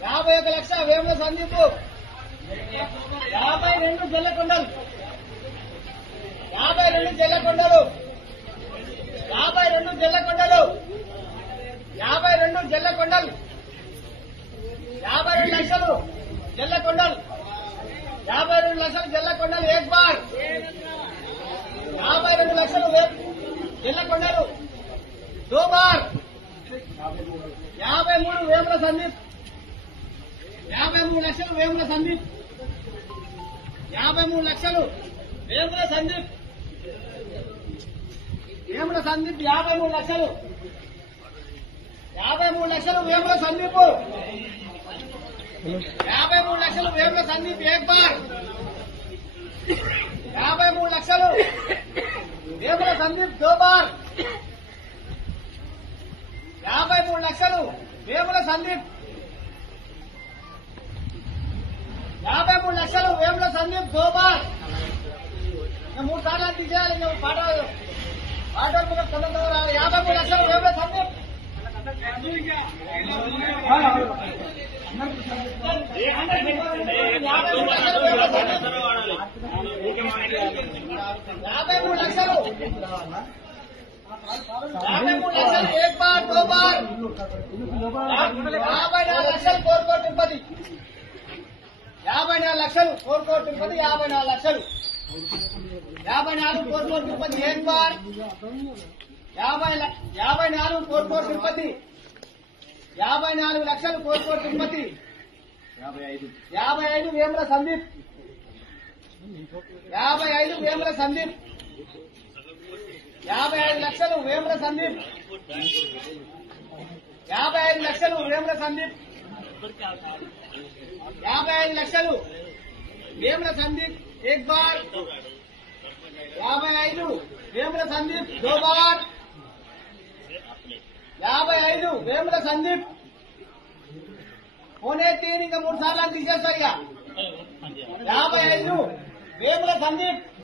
51 లక్ష వేముల సందీప్ 52 జల్లకొండలు 52 జల్లకొండలు 52 జల్లకొండలు 52 జల్లకొండలు 52 లక్షలు జల్లకొండలు 52 లక్షలు జల్లకొండలు ఏక్ బార్ 52 లక్షలు జల్లకొండలు దో బార్ 53 వేముల సందీప్ 53 లక్షలు వేముల సందీప్ 53 లక్షలు వేముల సందీప్ 53 లక్షలు 53 లక్షలు వేముల సందీప్ 53 లక్షలు వేముల సందీప్ ఏక్ బార్ 53 లక్షలు వేముల సందీప్ దో బార్ 53 లక్షలు వేముల సందీప్ 53 లక్షలు వేముల సందీప్ దో బార్ 3 సార్లు తీసేయాలి పాట 53 లక్షలు వేముల సందీప్ 53 లక్షలు 53 లక్షలు ఏక్ బార్ దో బార్ 54 లక్షలు కోరుకోట తిరుపతి 54 లక్షలు కోరుకోట తిరుపతి 54 లక్షలు 54 కోరుకోట తిరుపతి ఏక్ బార్ 54 కోరుకోట తిరుపతి 54 లక్షలు కోరుకోట తిరుపతి 55 వేముల సందీప్ 55 వేముల సందీప్ 55 లక్షలు వేముల సందీప్ 55 లక్షలు వేముల సందీప్ 55 లక్షలు వేముల సందీప్ ఏక్ బార్ 55 వేముల సందీప్ దో బార్ 55 వేముల సందీప్ పోనే 3 ఇంకా 3 సార్లు తీసేస్తారు ఇక 55 వేముల సందీప్